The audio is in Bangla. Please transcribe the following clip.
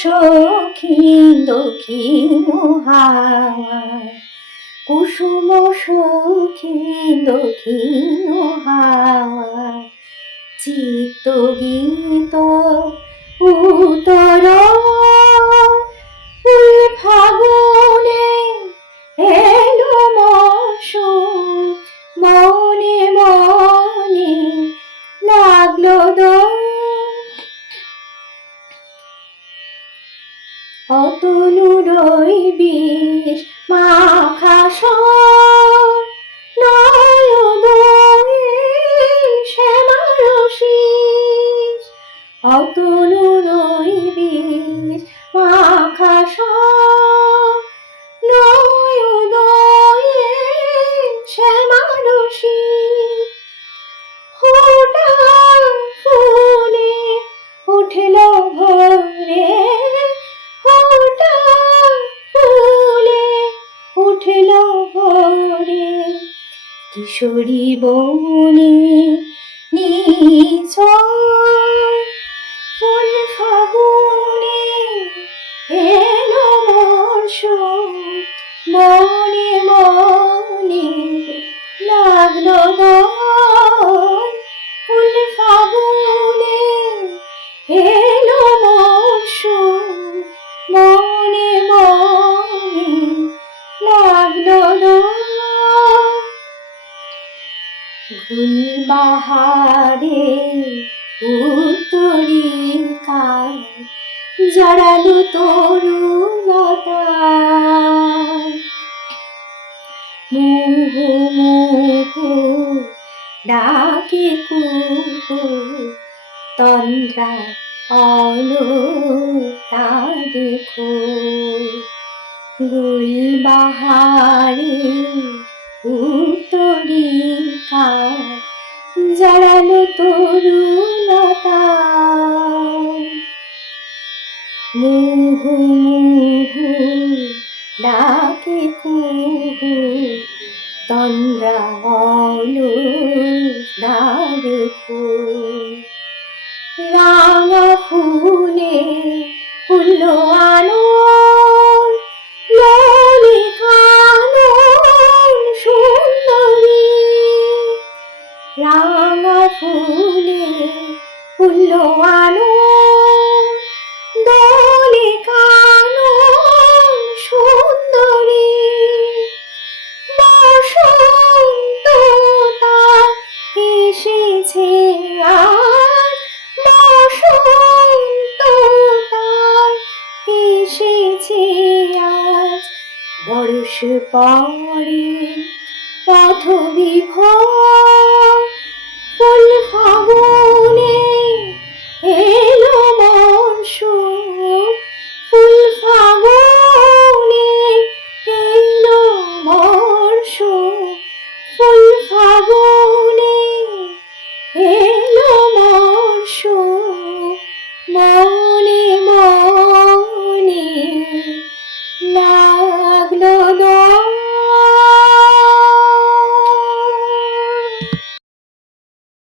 সখী দক্ষিণ হাওয়ায়, কুসুম সখী দক্ষিণ হাওয়ায়, চিত্ত গীত উতর ফুল ফাগুনে এলো মৌসুম, মনে মনে লাগলো দোল। অতনুরই বিষ মাখা স্বর, নয়নে শ্যামার শীষ। অতনুরই বিষ মাখা স্বর, নয়নে শ্যামার শীষ। ফোটা ফুলে উঠল ভোরে, ফোটা ফুলে উঠল ভোরে, কিশোরী বনে নিঝর ফুল ফাগুনে এলো মরশুম, মনে মনে লাগলো দোল। ফুল ফাগুনে এলো মরশুম, মনে মনে লাগলো দোল। গুলবাহারে উত্তরিকায় জড়ালো তরুলতা, মুহু মুহু ডাকে কুহু তন্দ্রা তার খোল। গুলবাহারে উত্তরিকায় জড়ালো তরুলতা, মুহু মুহু ডাকে কুহু তন্দ্রা তার খোল। রাঙা ফুলে ফুল আনন, ললিতানন সুন্দরী। রাঙা ফুলে ফুল আনন, ললিতানন সুন্দরী। বসন্ত তার এসেছে আজ, বসন্ত তার এসেছে আজ। বরষ পরে পথ বিভোর, ফুল ফাগুনে